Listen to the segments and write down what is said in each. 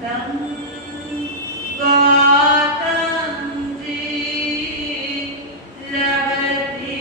गौतम जी लवती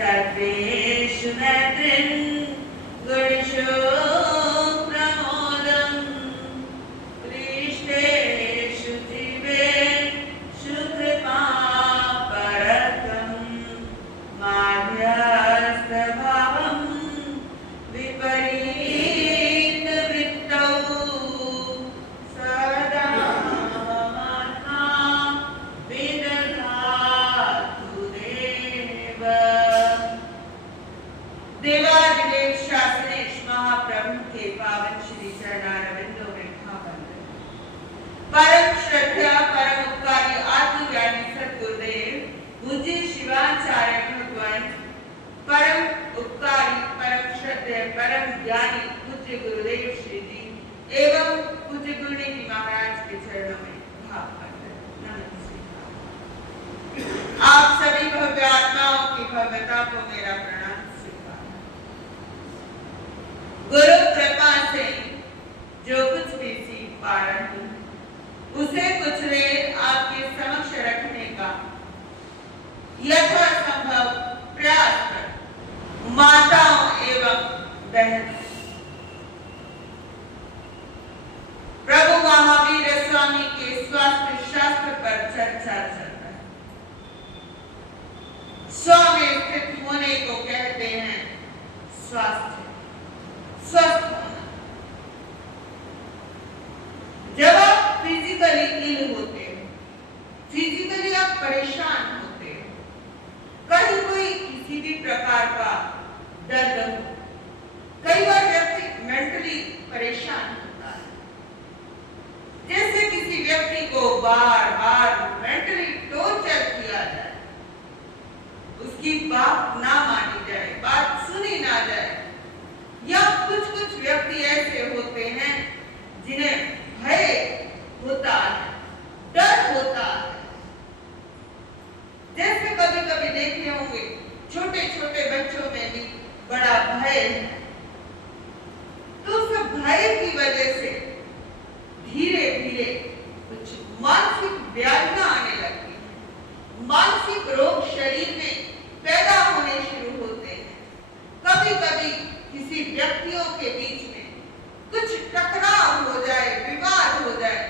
सर्वेषु मैत्रीन् गुणेषु प्रमोदं पृष्ठेषु जीवेषु कृपापरकं माध्यस्थभावं विपरीतवृत्तौ सदा ममात्मा विदधातु देव। देवादिदेव शासनेश महाप्रभु के पावन श्री चरणारविंदों में भावंत परम श्रद्धा परम उपकारी आत्मज्ञानी सद्गुरुदेव मुझे शिवाचार्य भगवान परम उपकारी परम श्रद्धेय परम ज्ञानी पूज्य गुरुदेव श्री जी एवं पूज्य गुरुदेव महाराज के चरणों में भाववंत नमस्ते। आप सभी भव्य आत्माओं की भव्यता को मेरा प्रणाम स्वीकार। गुरु कृपा से जो कुछ भी सीख पा रही हूं उसे कुछ देर आपके समक्ष रखने का यथासंभव प्रयास कर माताओं एवं बहनों प्रभु महावीर स्वामी के स्वास्थ्य शास्त्र पर चर्चा चल रहा है। स्व में स्थित होने को कहते हैं स्वास्थ्य, स्वस्थ होना। जब आप फिजिकली इल होते हो, फिजिकली आप परेशान होते हो, कहीं कोई किसी भी प्रकार का दर्द हो, कई बार व्यक्ति मेंटली परेशान होता है। जैसे किसी व्यक्ति को बार बार मेंटली टॉर्चर किया जाए, उसकी बात ना मानी जाए, बात सुनी ना जाए, या कुछ कुछ व्यक्ति ऐसे होते हैं जिन्हें भय होता है, डर होता है। जैसे कभी कभी देखे होंगे छोटे छोटे बच्चों में भी बड़ा भय है, तो उस भय की वजह से धीरे धीरे कुछ मानसिक व्याधियां आने लगती हैं, मानसिक रोग शरीर में पैदा होने शुरू होते हैं। कभी कभी किसी व्यक्तियों के बीच में कुछ टकराव हो जाए, विवाद हो जाए,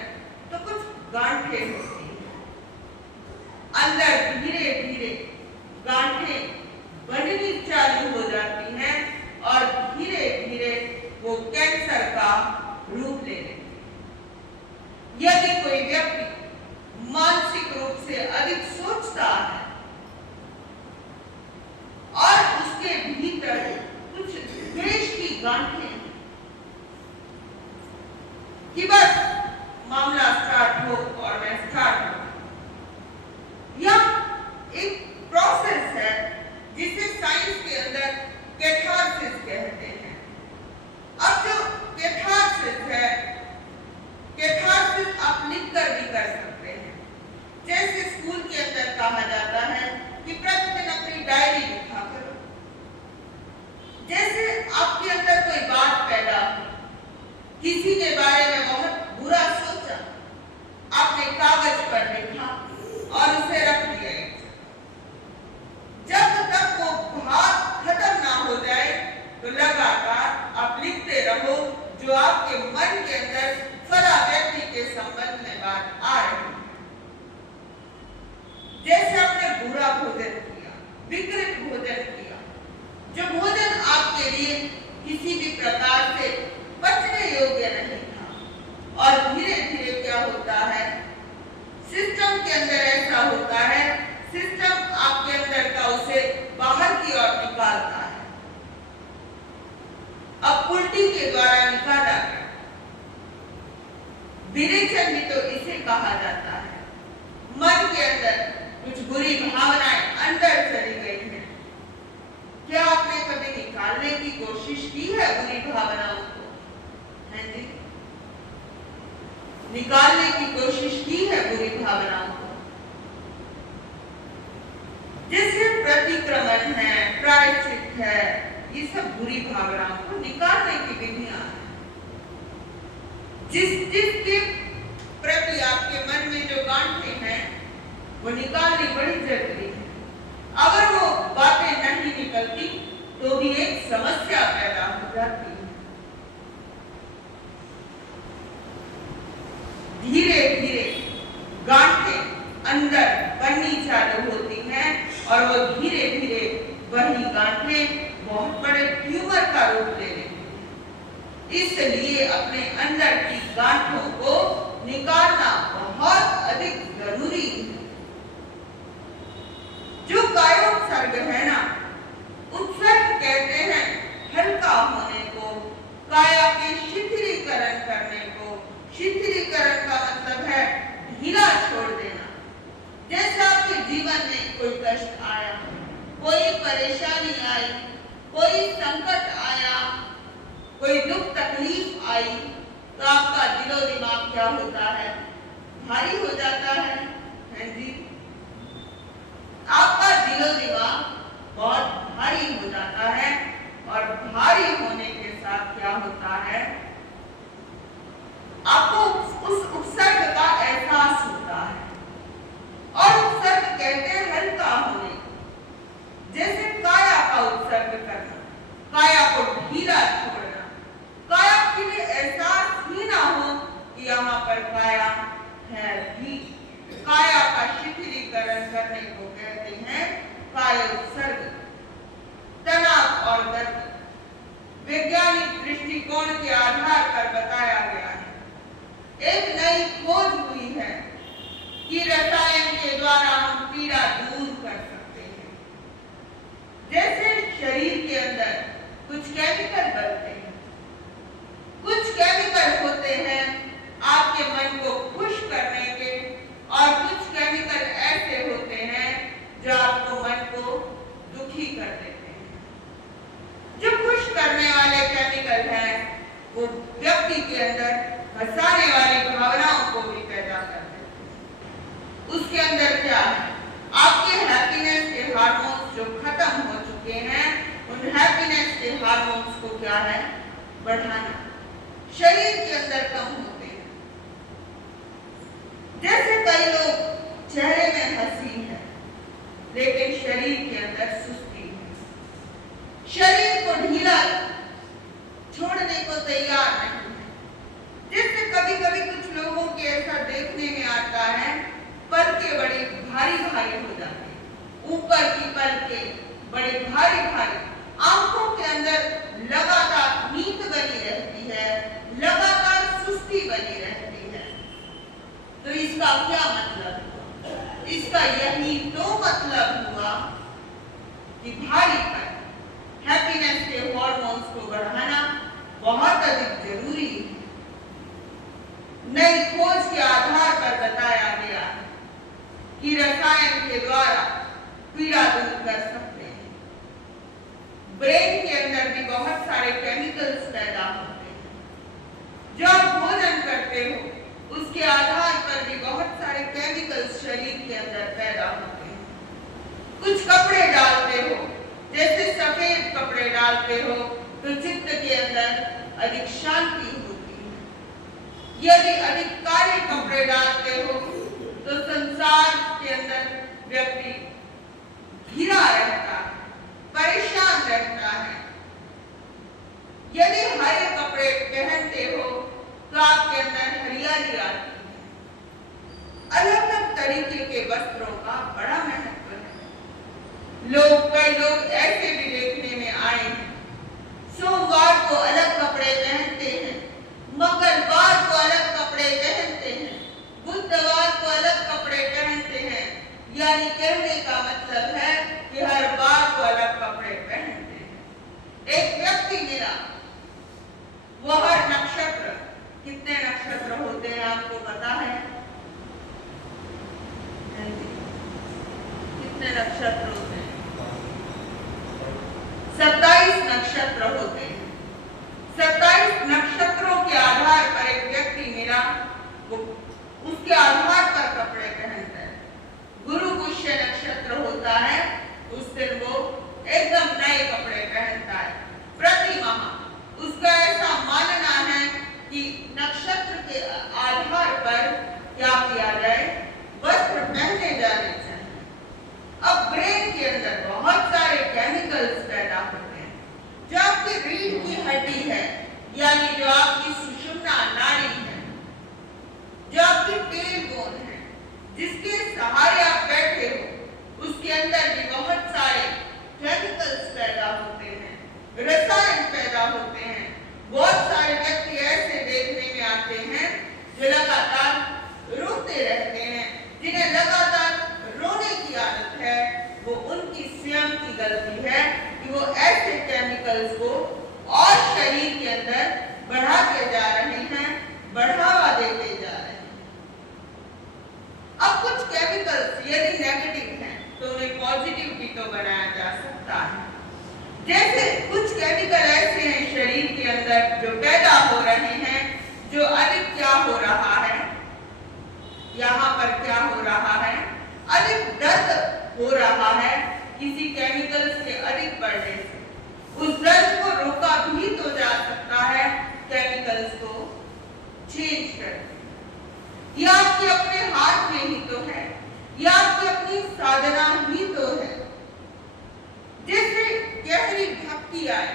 तो कुछ गांठें होती हैं, अंदर धीरे धीरे गांठें बननी चालू हो जाती हैं और धीरे धीरे वो कैंसर का रूप ले लेती है। यदि कोई व्यक्ति मानसिक रूप से अधिक सोचता है और उसके भीतर कुछ द्वेष की गांठें कि बस मामला स्टार्ट हो और मैं स्टार्ट हो, या एक प्रोसेस है जिसे साइंस के अंदर कैथारसिस कहते हैं। अब जो कैथारसिस है, कैथारसिस आप लिखकर भी कर सकते हैं। जैसे स्कूल के अंदर कहा जाता है कि प्रतिदिन अपनी डायरी लिखा करो। जैसे आपके अंदर कोई बात पैदा हुई, किसी के बारे में बहुत बुरा सोचा, आपने कागज पर लिखा और उसे रख दिया। जब तक वो बात खत्म ना हो जाए तो लगातार आप लिखते रहो जो आपके मन के अंदर फला व्यक्ति के संबंध में बात आ रही है। जैसे आपने बुरा भोजन किया, विकृत भोजन किया, जो भोजन आपके लिए किसी भी प्रकार से पचने योग्य नहीं था, और धीरे धीरे क्या होता है, सिस्टम के अंदर ऐसा होता है, सिस्टम आपके अंदर का उसे बाहर की ओर निकालता है। अब उल्टी के द्वारा निकाला गया, विरेचन भी तो इसे कहा जाता है। मन के अंदर कुछ बुरी भावनाएं अंदर चली गई हैं, क्या आपने कभी निकालने की कोशिश की है बुरी भावनाओं को? हैं जी? निकालने की कोशिश की है बुरी भावनाओं को? जैसे प्रतिक्रमण है, प्रायश्चित है, ये सब बुरी भावनाओं को निकालने की विधियां हैं। जिसके प्रति आपके मन में जो गांठें हैं वो निकालनी बड़ी जरूरी है। अगर वो बातें नहीं और धीरे धीरे वही गांठें बहुत बड़े ट्यूमर का रूप ले लेंगी। इसलिए अपने अंदर की गांठों को निकालना बहुत अधिक जरूरी है। जो कायोत्सर्ग है ना, उत्सर्ग कहते हैं हल्का होने को, काया के शिथिलीकरण करने को। शिथिलीकरण का मतलब है ढीला छोड़ देना। जैसे आपके जीवन में कोई कष्ट आया, कोई परेशानी आई, कोई संकट आया, कोई दुख तकलीफ आई, तो आपका दिलो दिमाग क्या होता है? भारी हो जाता है। हैं जी, आपका दिलो दिमाग बहुत भारी हो जाता है और भारी होने के साथ क्या होता है? आपको उस उपसर्ग का एहसास होता है। और उपसर्ग कहते हैं हल्का होने। जैसे काया का उपसर्ग करना, काया को ढीला छोड़ना, काया के लिए एहसास ही ना हो कि यहाँ पर काया है भी। काया का शिथिलीकरण करने को कहते हैं कायोत्सर्ग। तनाव और दर्द वैज्ञानिक दृष्टिकोण के आधार पर बताया गया है। एक नई खोज हुई है कि रसायन के द्वारा हम पीड़ा दूर कर सकते हैं। जैसे शरीर के अंदर कुछ केमिकल बनते हैं, कुछ केमिकल होते हैं आपके मन को खुश करने के, और कुछ केमिकल ऐसे होते हैं जो आपको मन को दुखी कर देते हैं। जो खुश करने वाले केमिकल हैं वो व्यक्ति के अंदर हंसाने वाली भावनाओं को भी पैदा करते हैं। उसके अंदर क्या है? आपके हैप्पीनेस के हार्मोन्स जो खत्म हो चुके हैं, उन हैप्पीनेस के हार्मोन्स को क्या है? बढ़ाना। शरीर के अंदर कम होते हैं। जैसे कई लोग चेहरे में हंसी है लेकिन शरीर के अंदर सुस्ती है, शरीर को ढीला छोड़ने को तैयार नहीं है। जैसे कभी कभी कुछ लोगों के ऐसा देखने में आता है, पलकें बड़ी भारी भारी हो जाती हैं, ऊपर की पलकें बड़ी भारी भारी, आंखों के अंदर लगातार नींद बनी रहती है, लगातार सुस्ती बनी रहती है। तो इसका क्या मतलब हुआ? इसका यही तो मतलब हुआ कि भारीपन, हैप्पीनेस के हार्मोन्स को बढ़ाना बहुत अधिक जरूरी है। नई खोज के आधार पर बताया गया है कि रसायन के द्वारा पीड़ा दूर कर सकते हैं। ब्रेन के अंदर भी बहुत सारे केमिकल्स पैदा होते हैं। जो आप भोजन करते हो उसके आधार पर भी बहुत सारे केमिकल्स शरीर के अंदर पैदा होते हैं। कुछ कपड़े डालते हो, जैसे सफेद कपड़े डालते हो तो चित्त के अंदर अधिक शांति होती है। यदि अधिक काले कपड़े डालते हो तो संसार के अंदर व्यक्ति घिरा रहता है, परेशान रहता है। यदि हरे कपड़े पहनते हो तो आपके अंदर हरियाली आती है। अलग अलग तरीके के वस्त्रों का बड़ा महत्व है। कई लोग ऐसे भी देखने में आए हैं, सोमवार को अलग कपड़े पहनते हैं, मंगलवार को अलग कपड़े पहनते हैं, बुधवार को अलग कपड़े पहनते हैं। यानी कहने का मतलब है कि हर बार को अलग कपड़े पहनते हैं। एक व्यक्ति मिला, वो हर नक्षत्र, कितने नक्षत्र होते हैं आपको पता है? कितने नक्षत्र होते हैं? 27 नक्षत्र होते हैं। 27 नक्षत्रों के आधार पर एक व्यक्ति मिला, वो उसके आधार पर कपड़े पहनता है। गुरु पुष्य नक्षत्र होता है, उस दिन वो एकदम नए कपड़े पहनता है। प्रति माह उसका ऐसा मानना है कि नक्षत्र के आधार पर क्या किया जाए? वस्त्र पहने जाने चाहिए। अब ब्रेन के अंदर बहुत सारे केमिकल्स पैदा होते हैं जो आपके केमिकल्स को और शरीर के अंदर बढ़ाते जा रहे हैं, बढ़ावा देते जा रहे हैं। अब कुछ केमिकल्स यदि नेगेटिव हैं तो उन्हें पॉजिटिव भी तो बनाया जा सकता है। जैसे कुछ केमिकल ऐसे हैं शरीर के अंदर जो पैदा हो रहे हैं, जो अधिक क्या हो रहा है, यहाँ पर क्या हो रहा है, अधिक दर्द हो रहा है किसी केमिकल्स के अधिक बढ़ने से। उस दर्द को रोका भी तो जा सकता है केमिकल्स को चेंज करके। यह आपके अपने हाथ में ही तो है, यह आपकी अपनी साधना ही तो है। जैसे गहरी भक्ति आए,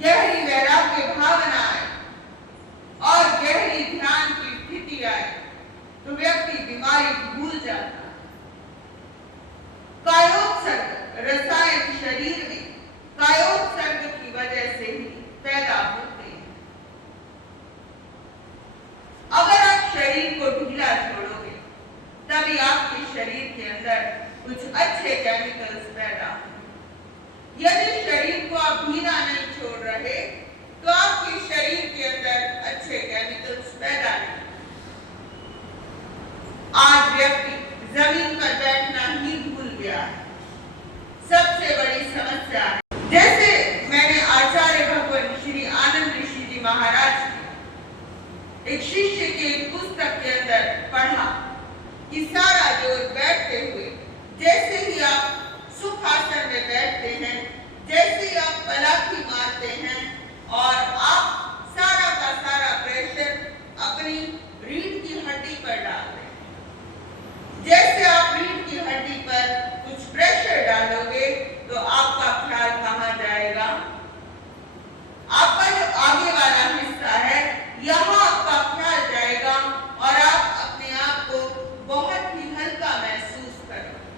गहरी वैराग्य भावना आए और गहरी ध्यान की स्थिति आए तो व्यक्ति बीमारी भूल जाता है। कायोत्सर्ग रसायन शरीर में कायोत्सर्ग की वजह से ही पैदा होते हैं। अगर आप शरीर को ढीला छोड़ोगे तभी आपके शरीर के अंदर कुछ अच्छे केमिकल्स पैदा होंगे। यदि शरीर को आप ढीला नहीं छोड़ रहे तो आपके शरीर के अंदर अच्छे केमिकल्स पैदा नहीं। आज व्यक्ति जमीन पर बैठना ही भूल गया है, सबसे बड़ी समस्या है। जैसे मैंने आचार्य भगवान श्री आनंद ऋषि जी महाराज के एक शिष्य के पुस्तक के अंदर पढ़ा कि सारा जोर बैठते हुए, जैसे ही आप सुखासन में बैठते हैं, जैसे ही आप पलाखी मारते हैं और आप सारा का सारा प्रेशर अपनी रीढ़ की हड्डी पर डालते हैं। जैसे आप रीढ़ की हड्डी पर कुछ प्रेशर डालोगे तो आपका ख्याल कहाँ जाएगा? आपका जो आगे वाला हिस्सा है यहाँ आपका ख्याल जाएगा और आप अपने आप को बहुत ही हल्का महसूस करोगे।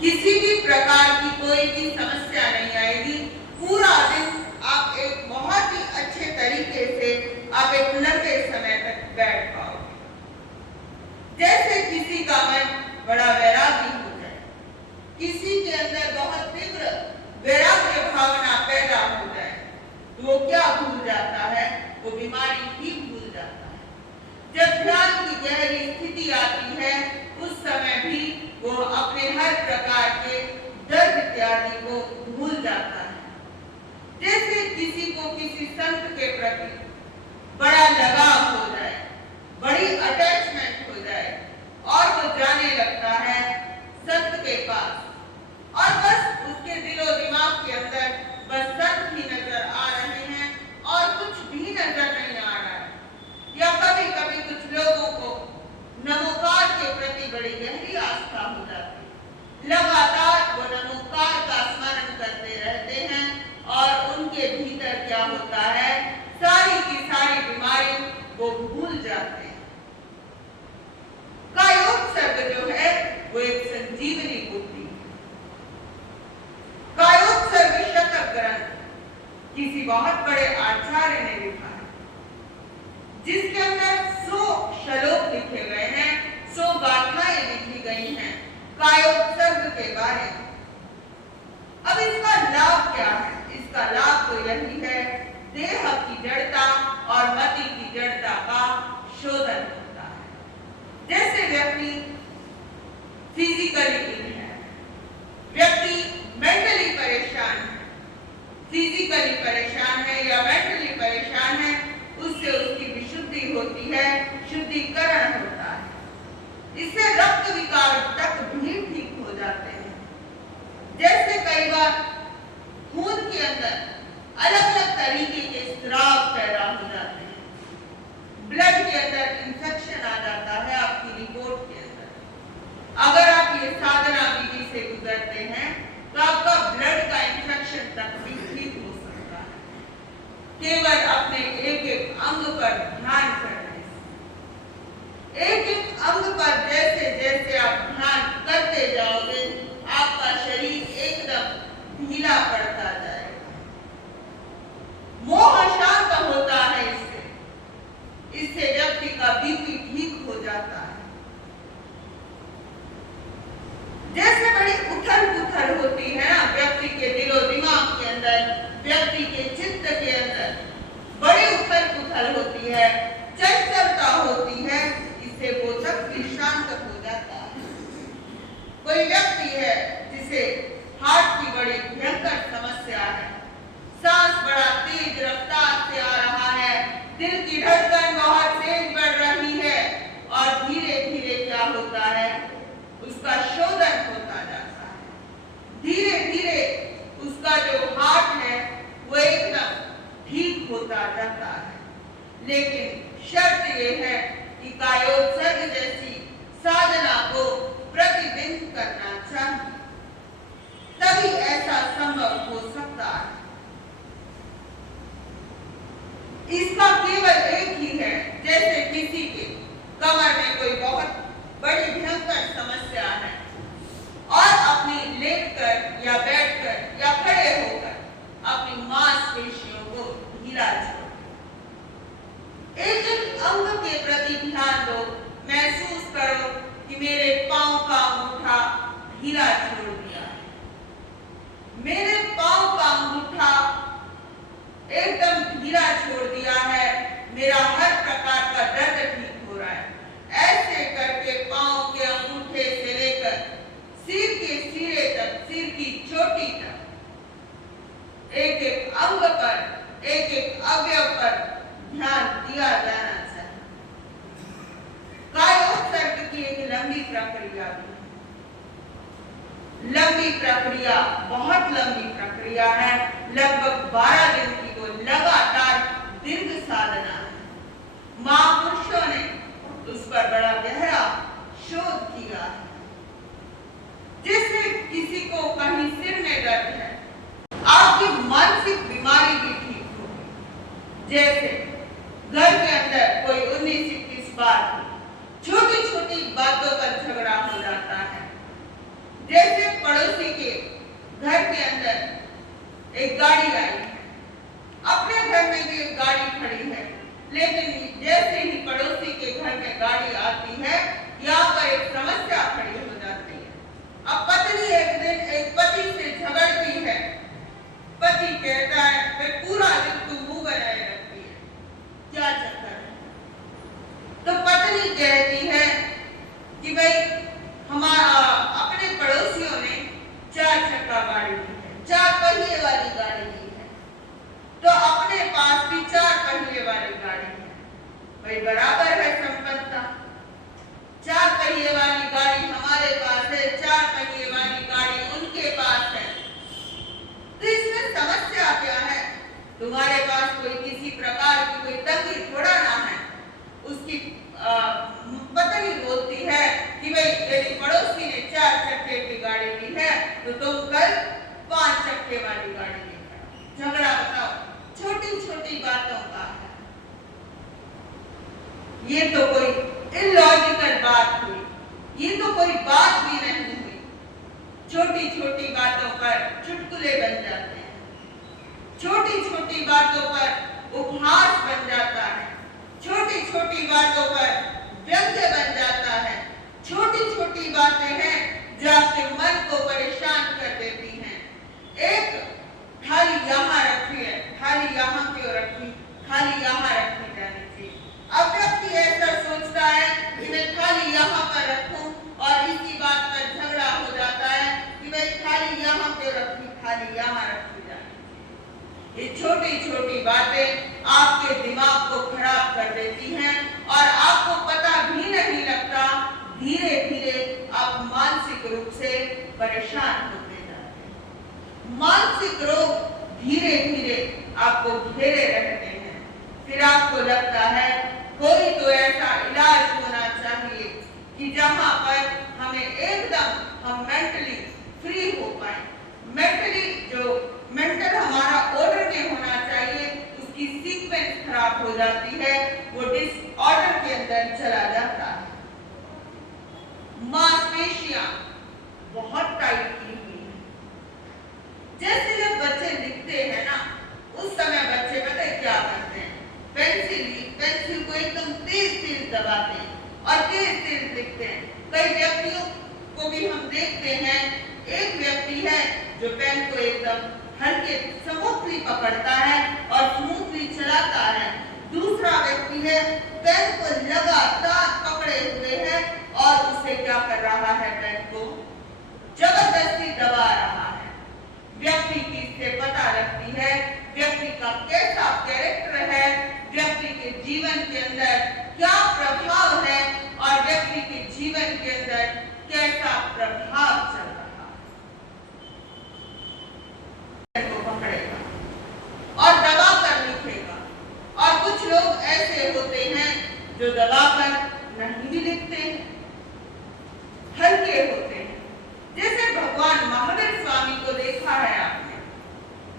किसी भी प्रकार की कोई भी समस्या नहीं आएगी। पूरा दिन आप एक बहुत ही अच्छे तरीके से आप एक लंबे समय तक बैठ पाओगे। जैसे किसी का मन बड़ा वैरागी हो जाए, किसी के अंदर बहुत तीव्र वैराग्य भावना पैदा हो जाए तो वो क्या भूल जाता है? वो बीमारी ही भूल जाता है। जब ध्यान की गहरी स्थिति आती है उस समय भी वो अपने हर प्रकार के दर्द इत्यादि को भूल जाता है। जैसे किसी को किसी संत के प्रति बड़ा लगाव हो जाए, बड़ी अटैचमेंट हो जाए और वो जाने लगता है संत के पास और बस उसके दिलो दिमाग के अंदर बस संत ही नजर आ रहे हैं और कुछ भी नजर नहीं आ रहा है। या कभी कभी कुछ लोगों को नमोकार के प्रति बड़ी गहरी आस्था हो जाती है। लगातार वो नमोकार का स्मरण करते रहते हैं और उनके भीतर क्या होता है? सारी की सारी बीमारी वो भूल जाते हैं। कायोत्सर्ग जो है वो एक संजीवनी बुद्धि है। कायोत्सर्ग शतक ग्रंथ किसी बहुत बड़े आचार्य ने लिखा है, जिसके अंदर 100 श्लोक लिखे गए हैं, 100 गाथाएं लिखी गई हैं कायोत्सर्ग के बारे में। अब इसका लाभ क्या है? इसका लाभ तो यही है, देह की जड़ता और मति की जड़ता का शोधन होता है। जैसे व्यक्ति फिजिकली इल है, व्यक्ति मेंटली परेशान है, फिजिकली परेशान है या मेंटली परेशान है, उससे उसकी विशुद्धि होती है, शुद्धिकरण होता है। इससे रक्त विकार तक भी ठीक हो जाते हैं। जैसे कई बार खून के अंदर अलग अलग तरीके के स्राव पैदा हो जाते हैं, ब्लड के अंदर इंफेक्शन आ जाता है आपकी रिपोर्ट के अंदर। अगर आप ये साधना विधि से गुजरते हैं तो आपका ब्लड का इंफेक्शन तक भी ठीक हो सकता है, केवल अपने एक एक अंग पर ध्यान करने से। एक एक अंग पर जैसे जैसे आप ध्यान करते जाओगे आपका शरीर एकदम ढीला पड़ता जाएगा। मोह शांत होता है इससे व्यक्ति का बीपी ठीक हो जाता है। जैसे बड़ी उथल पुथल होती है ना व्यक्ति के दिलो या बैठकर या खड़े होकर अपनी मांसपेशियों को ढीला छोड़ दो। एक एक अंग के प्रति ध्यान दो। महसूस करो कि मेरे पांव का अंगूठा ढीला छोड़ दिया है, मेरे पांव का अंगूठा एकदम ढीला छोड़ दिया है, मेरा हर प्रकार का दर्द ठीक हो रहा है। ऐसे करके पांव के अंगूठे से लेकर सिर के सिरे तक, सिर की चोटी तक एक एक अंग पर, एक एक अवयव पर ध्यान दिया जाना चाहिए। कायोत्सर्ग की एक लंबी प्रक्रिया भी है, लंबी प्रक्रिया, बहुत लंबी प्रक्रिया है। लगभग 12 दिन की वो लगातार दीर्घ साधना है। महापुरुषों ने उस पर बड़ा गहरा शोध किया है। जैसे किसी को कहीं सिर में दर्द है, आपकी मानसिक बीमारी भी ठीक होगी। जैसे घर के अंदर कोई 19-21 बात, छोटी छोटी बातों पर झगड़ा हो जाता है। जैसे पड़ोसी के घर के अंदर एक गाड़ी आई है, अपने घर में भी एक गाड़ी खड़ी है, लेकिन जैसे ही पड़ोसी के घर में गाड़ी आती है, यहाँ पर एक समस्या खड़ी हो जाती है। अब पत्नी एक दिन एक पति से झगड़ती है। पति कहता है, मैं पूरा दिन तू मुंह बनाए रखती है, क्या चक्कर है? तो पत्नी कहती है कि भाई हमारा अपने पड़ोसियों ने 4 चक्का गाड़ी ली है, 4 पहिए वाली गाड़ी ली है, तो अपने पास भी 4 पहिए वाली गाड़ी है। भाई बराबर है संपन्नता, 4 पहिए वाली गाड़ी हमारे पास है, 4 पहिए वाली गाड़ी उनके पास है। तो इसमें समस्या क्या है? तुम्हारे पास कोई किसी प्रकार की कोई तंगी थोड़ा ना है। उसकी पत्नी बोलती है कि भाई यदि पड़ोसी ने 4 चक्के की गाड़ी ली है, तो तुम कल 5 चक्के वाली गाड़ी लेकर आओ। झगड़ा बताओ, छोटी छोटी बातों का है। ये तो कोई इलॉजिकल बात हुई, ये तो कोई बात भी नहीं हुई। छोटी छोटी बातों पर चुटकुले बन जाते हैं, छोटी छोटी बातों पर उपहास बन जाता है, छोटी छोटी बातों पर व्यंग्य बन जाता है। छोटी छोटी बातें हैं जो आपके मन को परेशान कर देती हैं। एक थाली यहाँ रखी है, थाली यहाँ क्यों रखी, थाली यहाँ रखी जानी चाहिए। अब व्यक्ति ऐसा सोचता है कि मैं थाली यहाँ पर रखूं, और इसी बात पर झगड़ा हो जाता है कि भाई थाली यहाँ क्यों रखी, थाली यहाँ रखी जानी चाहिए। ये छोटी छोटी बातें आपके दिमाग को खराब कर देती हैं और आपको पता भी नहीं लगता, धीरे धीरे आप मानसिक रूप से परेशान होते जाते हैं। मानसिक रोग धीरे धीरे आपको घेरे रहते हैं। फिर आपको लगता है कोई तो ऐसा इलाज होना चाहिए कि जहां पर हमें एकदम हम मेंटली फ्री हो पाए। मेंटल हमारा ऑर्डर में होना चाहिए, उसकी सीक्वेंस खराब हो जाती है, वो डिसऑर्डर के अंदर चला जाता है। मांसपेशियां बहुत टाइट की हुई है। जैसे जब बच्चे लिखते हैं ना, उस समय बच्चे पता है क्या करते हैं? पेंसिल को एकदम तेज तेज दबाते हैं और तेज तेज लिखते हैं। कई व्यक्तियों को भी हम देखते हैं, एक व्यक्ति है जो पेन को एकदम हल्के स्मूथली पकड़ता है और स्मूथली चलाता है। दूसरा व्यक्ति है पेन को लगातार पकड़े हुए है और उसे क्या कर रहा है, पेन को जबरदस्ती दबा रहा है। व्यक्ति की इससे पता लगती है व्यक्ति का कैसा कैरेक्टर है, व्यक्ति के जीवन के अंदर क्या प्रभाव है और व्यक्ति के जीवन के अंदर कैसा प्रभाव चल रहा है। को पकड़ेगा और दबा कर लिखेगा। और कुछ लोग ऐसे होते हैं जो दबाकर नहीं भी लिखते हैं, हल्के होते हैं। जैसे भगवान महावीर स्वामी को देखा है आपने।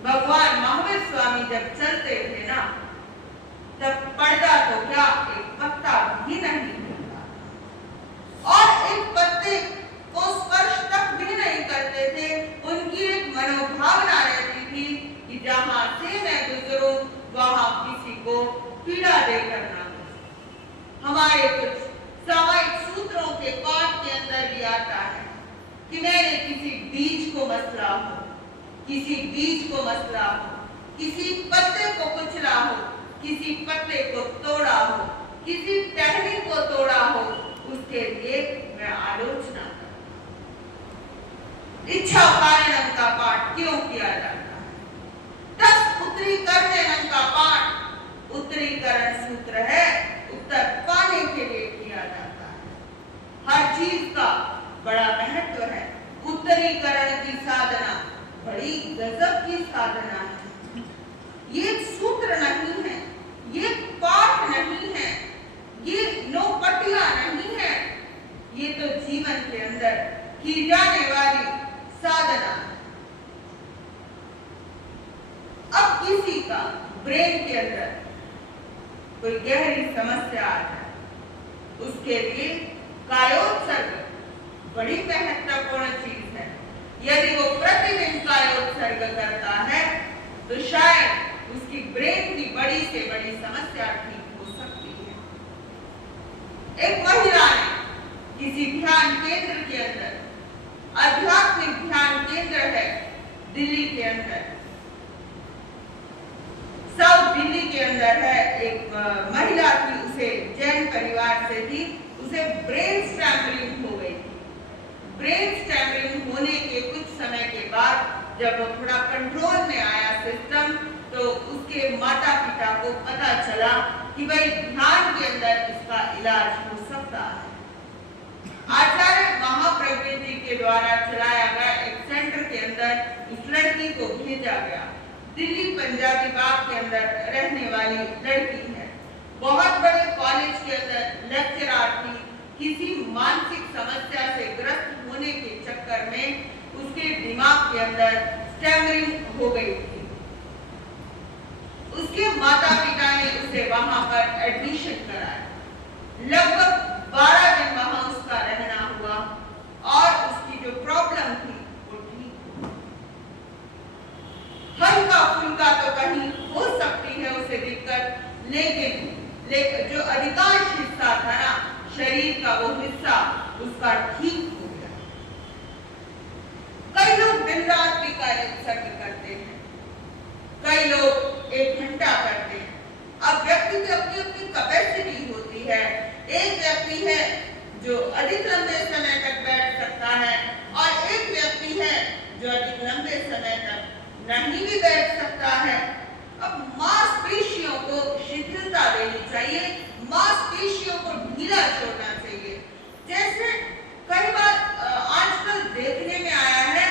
भगवान महावीर स्वामी जब चलते थे ना, तब पड़ता तो क्या एक पत्ता भी नहीं हिलता और एक पत्ते को स्पर्श तक भी नहीं करते थे। उनकी एक पीड़ा देकर ना हो। हमारे कुछ सामायिक सूत्रों के पाठ के अंदर भी आता है कि मैंने किसी बीज को मसला हो, किसी बीज को मसला हो, किसी पत्ते को कुचला हो, किसी पत्ते को तोड़ा हो, किसी टहनी को तोड़ा हो, उसके लिए मैं आलोचना करूं। इच्छा कारणम का पाठ क्यों किया जाता है? 10 उत्तरीकरण का पाठ उत्तरीकरण सूत्र है, उत्तर पाने के लिए किया जाता है। हर चीज का बड़ा महत्व है। उत्तरीकरण की साधना बड़ी गजब की साधना है। ये सूत्र नहीं है, ये पाठ नहीं है, ये नौपटिया नहीं है, ये तो जीवन के अंदर की जाने वाली साधना है। अब किसी का ब्रेन के अंदर कोई गहरी समस्या आ जाए, उसके लिए कायोत्सर्ग बड़ी महत्वपूर्ण चीज है। यदि वो प्रतिदिन कायोत्सर्ग करता है तो शायद उसकी ब्रेन की बड़ी से बड़ी समस्या ठीक हो सकती है। एक महिला ने किसी ध्यान केंद्र के अंदर, आध्यात्मिक ध्यान केंद्र है दिल्ली के अंदर, साउथ दिल्ली के अंदर है, एक महिला थी, उसे जैन परिवार से थी, उसे ब्रेन स्टैम्परिंग हो गई थी। ब्रेन स्टैम्परिंग होने के कुछ समय के बाद जब वो थोड़ा कंट्रोल में आया सिस्टम, तो उसके माता पिता को पता चला कि भाई ध्यान के अंदर इसका इलाज हो सकता है। आचार्य महाप्रज्ञ जी के द्वारा चलाया गया एक सेंटर के अंदर उस लड़की को भेजा गया। दिल्ली पंजाबी बाग के अंदर रहने वाली लड़की है, बहुत बड़े कॉलेज के अंदर लेक्चरर थी। किसी मानसिक समस्या से ग्रस्त होने के चक्कर में उसके दिमाग के अंदर स्टैमरिंग हो गई थी। उसके माता पिता ने उसे वहां पर एडमिशन कराया। लगभग 12 दिन वहां उसका रहना हुआ और उसकी जो प्रॉब्लम थी वो ठीक हुई। हल्का फुल्का तो कहीं हो सकती है उसे दिक्कत, लेकिन जो अधिकांश हिस्सा था ना शरीर का, वो हिस्सा उसका ठीक हो गया। कई लोग दिन रात भी कायोत्सर्ग करते हैं, कई लोग 1 घंटा करते हैं। अब व्यक्ति की अपनी अपनी कैपेसिटी होती है। एक व्यक्ति है जो अधिक लंबे समय तक बैठ सकता है और एक व्यक्ति है जो अधिक लंबे समय तक नहीं भी बैठ सकता है। अब मांसपेशियों को शिथिलता देनी चाहिए, मांसपेशियों को ढीला छोड़ना चाहिए। जैसे कई बार आजकल देखने में आया है,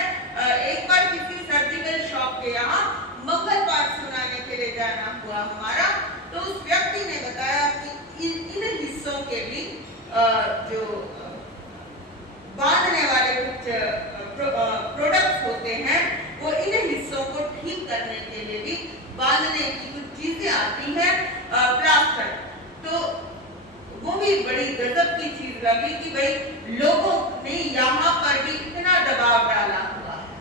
एक बार किसी सर्जिकल शॉप के यहाँ मंगल पाठ सुनाने के लिए जाना हुआ हमारा, तो उस व्यक्ति ने बताया कि इन हिस्सों के भी जो बांधने वाले कुछ प्रोडक्ट्स होते हैं, वो इन हिस्सों को ठीक करने के लिए भी बांधने की कुछ चीजें आती हैं, प्लास्टर। तो वो भी बड़ी गजब की चीज लगी कि भाई लोगों ने यहाँ पर भी इतना दबाव डाला हुआ है।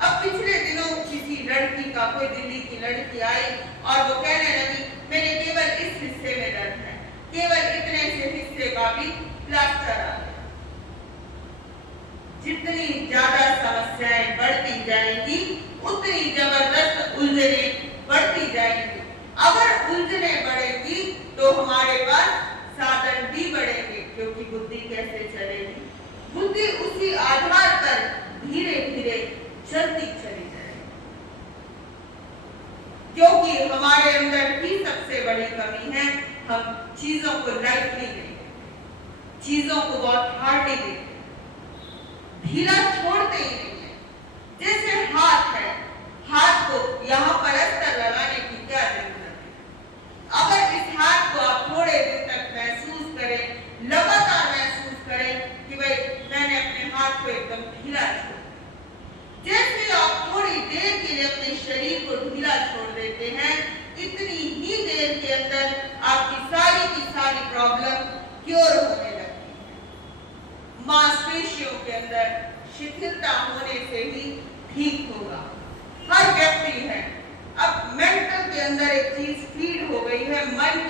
अब पिछले दिनों किसी लड़की का, कोई दिल्ली की लड़की आई और वो कहने लगी मेरे केवल इस हिस्से में दर्द है, केवल इतने से हिस्से का भी प्लास्टर आ गया। जितनी ज्यादा समस्याएं बढ़ती जाएंगी उतनी जबरदस्त उलझने बढ़ती जाएंगी। अगर उलझने बढ़ेगी तो हमारे पास साधन भी बढ़ेंगे, क्योंकि बुद्धि कैसे चलेगी? बुद्धि उसी आधार पर धीरे धीरे चलती चली जाएगी। क्योंकि हमारे अंदर भी सबसे बड़ी कमी है, हम चीजों को लाइटली लेते हैं, चीजों को बहुत हार्डली लेते हैं, ढीला छोड़ते ही नहीं है। जैसे हाथ है, हाथ को यहाँ पर अस्तर लगाने की क्या जरूरत है? अगर इस हाथ को आप थोड़े दिन तक महसूस करें, लगातार महसूस करें कि भाई मैंने अपने हाथ को एकदम ढीला छोड़, जैसे आप थोड़ी देर के लिए अपने शरीर को ढीला छोड़ देते हैं, इतनी ही देर के अंदर आपकी सारी की सारी प्रॉब्लम क्योर होने लगती है। मांसपेशियों के अंदर शिथिलता होने से ही ठीक होगा। हर व्यक्ति है, अब मेंटल के अंदर एक चीज फीड हो गई है, मन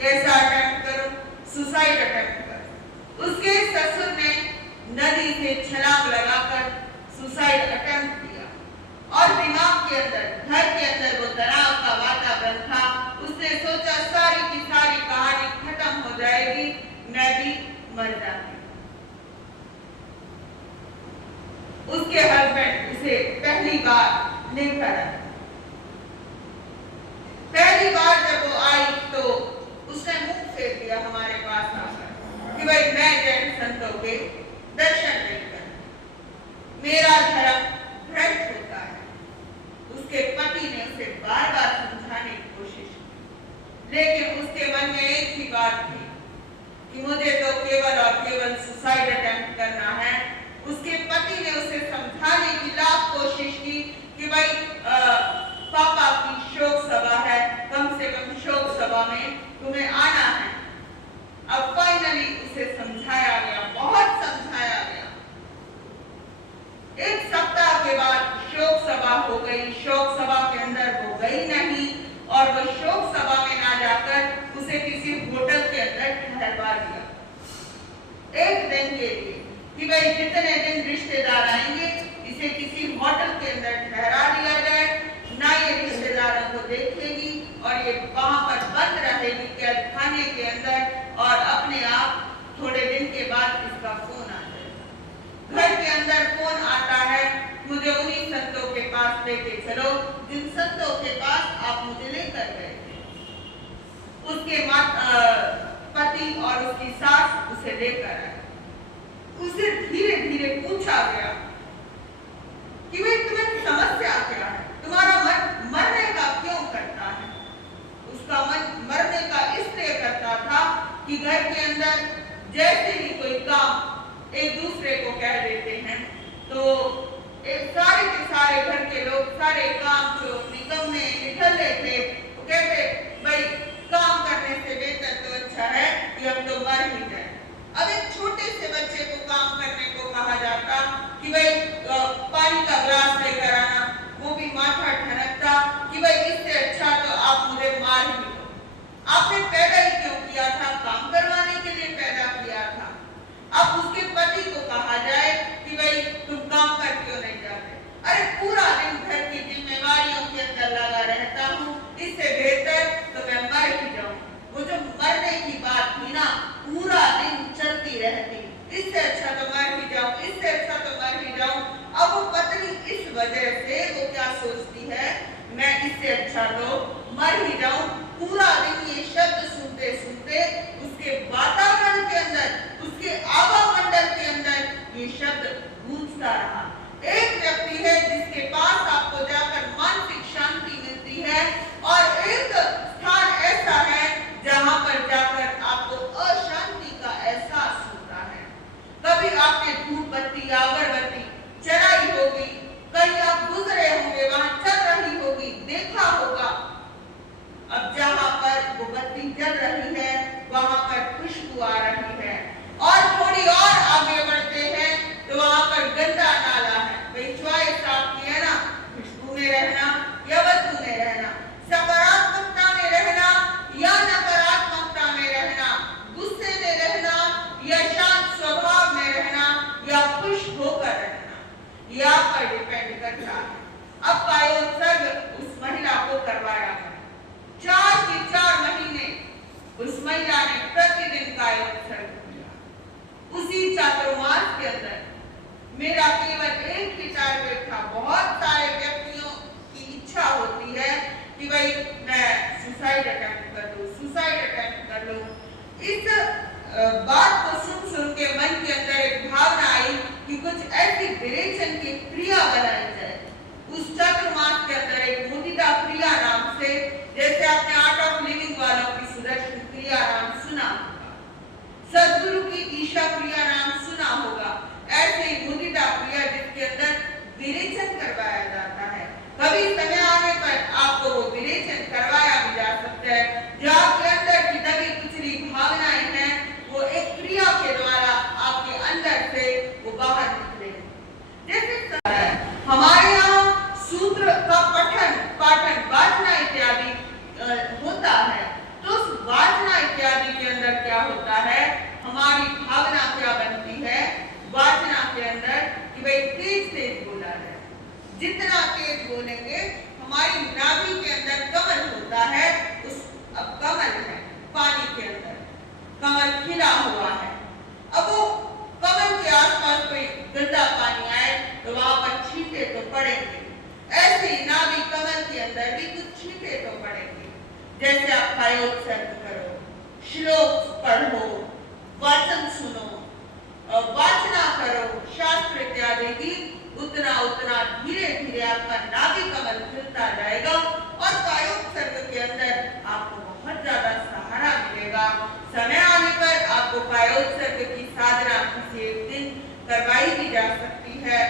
कैसा अटेम्प्ट करूं? सुसाइड अटेम्प्ट करूं। उसके ससुर ने नदी से छलांग लगाकर सुसाइड अटेम्प्ट किया और दिमाग के अंदर, घर के अंदर वो तनाव का वातावरण था। उसने सोचा सारी की सारी कहानी खत्म हो जाएगी, मैं भी मर जाती। उसके हस्बैंड उसे पहली बार लेकर आए। पहली बार जब वो आई तो उसने मुंह फेर दिया हमारे पास आकर कि भाई मैं जैन संतों के दर्शन नहीं कर, मेरा धर्म भ्रष्ट होता है। उसके पति ने उसे बार बार समझाने की कोशिश की, लेकिन उसके मन में एक ही बात थी कि मुझे तो केवल और केवल सुसाइड अटेम्प्ट करना है। उसके पति ने उसे समझाने की लाख कोशिश की कि भाई पापा की शोक सभा है, कम से कम शोक सभा में तुम्हें आना है। अब फाइनली उसे समझाया गया, बहुत समझाया गया। एक सप्ताह के बाद शोक सभा हो गई। शोक सभा के अंदर वो गई नहीं और वो शोक सभा में ना जाकर उसे किसी होटल के अंदर ठहरवा दिया एक दिन के लिए कि भाई जितने दिन रिश्तेदार आएंगे इसे किसी होटल के अंदर ठहरा दिया जाए, ना ये रिश्तेदारों को देखेगी और ये वहां पर बंद रहेगी कैद खाने के अंदर, और अपने आप थोड़े दिन के बाद इसका फोन आ जाएगा। घर के अंदर फोन आता है, मुझे उन्हीं संतों के पास लेके चलो जिन संतों के पास आप मुझे लेकर गए थे। उसके पति और उसकी सास उसे लेकर आए। उसे धीरे धीरे पूछा गया कि भाई तुम्हें समस्या क्या है, तुम्हारा मन मरने का क्यों करता है? उसका मन मरने का इसलिए करता था कि घर के अंदर जैसे ही कोई काम एक दूसरे को कह देते हैं तो सारे के सारे घर के लोग सारे काम जो निगम में निकल लेते, वो कहते भाई काम करने से बेहतर तो अच्छा है कि हम तो मर ही जाए। अब एक छोटे से बच्चे को काम करने को कहा जाता कि भाई पानी का ग्लास लेकर आना, वो भी माथा ठनकता कि भाई इससे अच्छा तो आप मुझे मार ही दो। आपने पैदा ही क्यों किया था? काम करवाने के लिए पैदा किया था। अब उसके पति को कहा जाए कि भाई तुम काम कर क्यों नहीं जाते? अरे पूरा दिन घर की जिम्मेवारियों के अंदर लगा रहता हूँ, इससे बेहतर तो मैं मर ही जाऊँ। वो जो मरने की बात थी ना, पूरा दिन चलती रहती, इससे अच्छा तो मर ही जाऊं, इससे अच्छा तो मर ही जाऊं। अब वो पत्नी इस वजह से वो क्या सोचती है, मैं इससे अच्छा तो मर ही जाऊं। पूरा दिन ये शब्द सुनते सुनते उसके वातावरण के अंदर, उसके आवामंडल के अंदर ये शब्द गूंजता रहा। एक व्यक्ति है जिसके पास आपको जाकर मानसिक शांति मिलती है और एक स्थान ऐसा है जहां पर जाकर आपको अशांति का एहसास होता है। कभी आपने धूप बत्ती या अगरबत्ती जलाई होगी, कहीं आप गुजरे होंगे, वहां चल रही होगी, देखा होगा। अब जहां पर वो बत्ती जल रही है वहां पर खुशबू आ रही है, और थोड़ी और आगे बढ़ते हैं तो वहां पर गंदा नाला है। भाई चॉइस आपकी है ना, खुशबू में रहना या बदबू में रहना, सकारात्मकता में रहना या नकारात्मकता में रहना, गुस्से में रहना या शांत स्वभाव में रहना या खुश होकर रहना, यह आप पर डिपेंड करता है। अब कायोत्सर्ग उस महिला को करवाया गया। 4 के 4 महीने उस महिला ने प्रतिदिन कायोत्सर्ग किया। उसी चातुर्मास के अंदर मेरा केवल एक ही टारगेट था। बहुत सारे व्यक्तियों की इच्छा होती है कि भाई मैं सुसाइड अटेम्प्ट कर लूं, सुसाइड अटेम्प्ट कर लूं। इस बात को सुन के मन के अंदर एक भावना आई कि कुछ ऐसी विरेचन की क्रिया बनाई जाए। उस चातुर्मास के अंदर एक मुदिता क्रिया नाम से, जैसे आपने आर्ट ऑफ लिविंग वालों की सुदर्शन क्रिया नाम सुना होगा, सदगुरु की ईशा क्रिया नाम सुना होगा, ऐसे ही मुदिता क्रिया जिसके अंदर विरेचन करवाया जाता है। कभी समय आने पर आपको वो विरेचन करवाया भी जा सकता है। जो आपके अंदर की दबी कुचली भावनाएं हैं वो एक क्रिया के द्वारा आपके अंदर से वो बाहर निकलेगी। जैसे हमारे यहाँ सूत्र का पठन पाठन वाचना इत्यादि होता है, तो उस वाचना इत्यादि के अंदर क्या होता है, हमारी भावना क्या बनती है वाचना के अंदर कि भाई तेज तेज बोला है। जितना तेज बोलेंगे हमारी नाभि के अंदर कमल होता है, उस अब कमल है पानी के अंदर, कमल खिला हुआ है। अब वो कमल के आसपास कोई गंदा पानी आए तो वहां पर छींटे तो पड़ेंगे। ऐसे ही नाभि कमल के अंदर भी कुछ छींटे तो पड़ेंगे। जैसे आप कायोत्सर्ग करो, श्लोक पढ़ो, वाचन सुनो, वाचना करो शास्त्र इत्यादि की, उतना उतना धीरे धीरे आपका नाभि कमल खुलता जाएगा और कायोत्सर्ग के अंदर आपको बहुत ज्यादा सहारा मिलेगा। समय आने पर आपको कायोत्सर्ग की साधना किसी एक दिन करवाई भी जा सकती है।